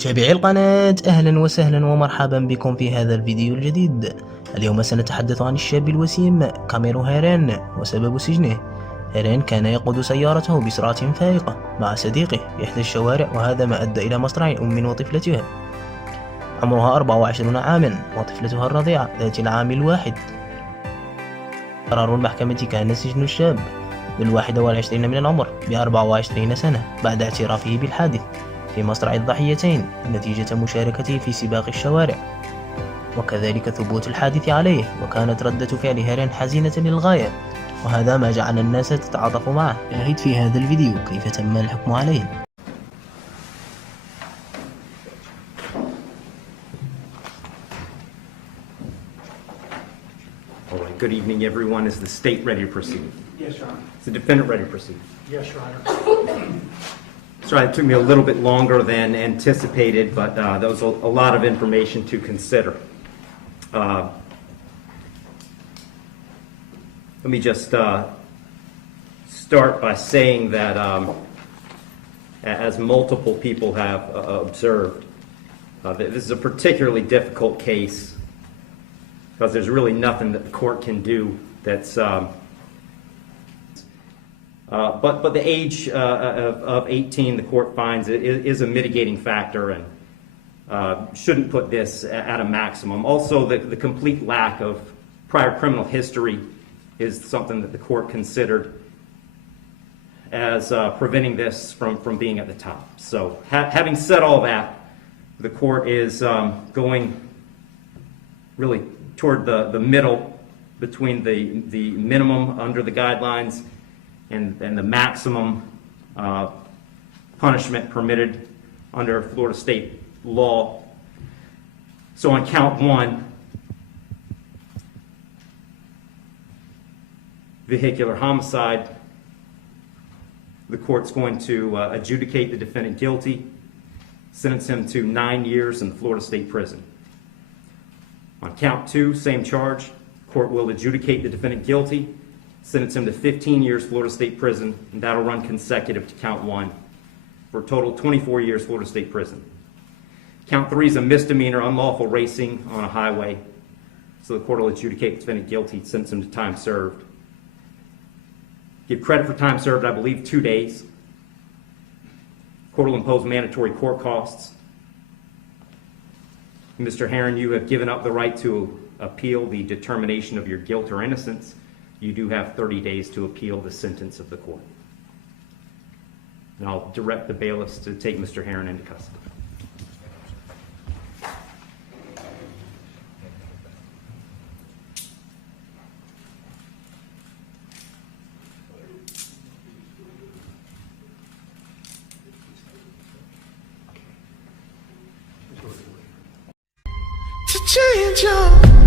متابعي القناة، أهلا وسهلا ومرحبا بكم في هذا الفيديو الجديد. اليوم سنتحدث عن الشاب الوسيم كاميرون هيرين وسبب سجنه. هيرين كان يقود سيارته بسرعة فائقة مع صديقه في إحدى الشوارع، وهذا ما أدى إلى مصرع أم وطفلتها عمرها 24 عاما وطفلتها الرضيعة ذات العام الواحد. قرار المحكمة كان سجن الشاب ذو 21 من العمر ب24 سنة بعد اعترافه بالحادث في مصرع الضحيتين نتيجة مشاركته في سباق الشوارع، وكذلك ثبوت الحادث عليه. وكانت ردة فعل هيرين حزينة للغاية، وهذا ما جعل الناس تتعاطف معه. شاهد في هذا الفيديو كيف تم الحكم عليه. All right, good evening, everyone. Is the state ready to proceed? Yes, Your Honor. Is the defendant ready to proceed? Yes, Your Honor. Sorry, it took me a little bit longer than anticipated, but there was a lot of information to consider. Let me just start by saying that, as multiple people have observed, this is a particularly difficult case because there's really nothing that the court can do that's but the age of 18, the court finds, is a mitigating factor and shouldn't put this at a maximum. Also, the complete lack of prior criminal history is something that the court considered as preventing this from being at the top. So having said all that, the court is going really toward the middle between the minimum under the guidelines and the maximum punishment permitted under Florida state law. So on count one, vehicular homicide, the court's going to adjudicate the defendant guilty, sentence him to 9 years in the Florida State Prison. On count two, same charge, court will adjudicate the defendant guilty, sentence him to 15 years Florida State Prison, and that'll run consecutive to count one for a total of 24 years Florida State Prison. Count three is a misdemeanor, unlawful racing on a highway, so the court will adjudicate the defendant guilty, sentence him to time served. Give credit for time served, I believe, 2 days. Court will impose mandatory court costs. Mr. Heron, you have given up the right to appeal the determination of your guilt or innocence. You do have 30 days to appeal the sentence of the court. And I'll direct the bailiffs to take Mr. Heron into custody. To change your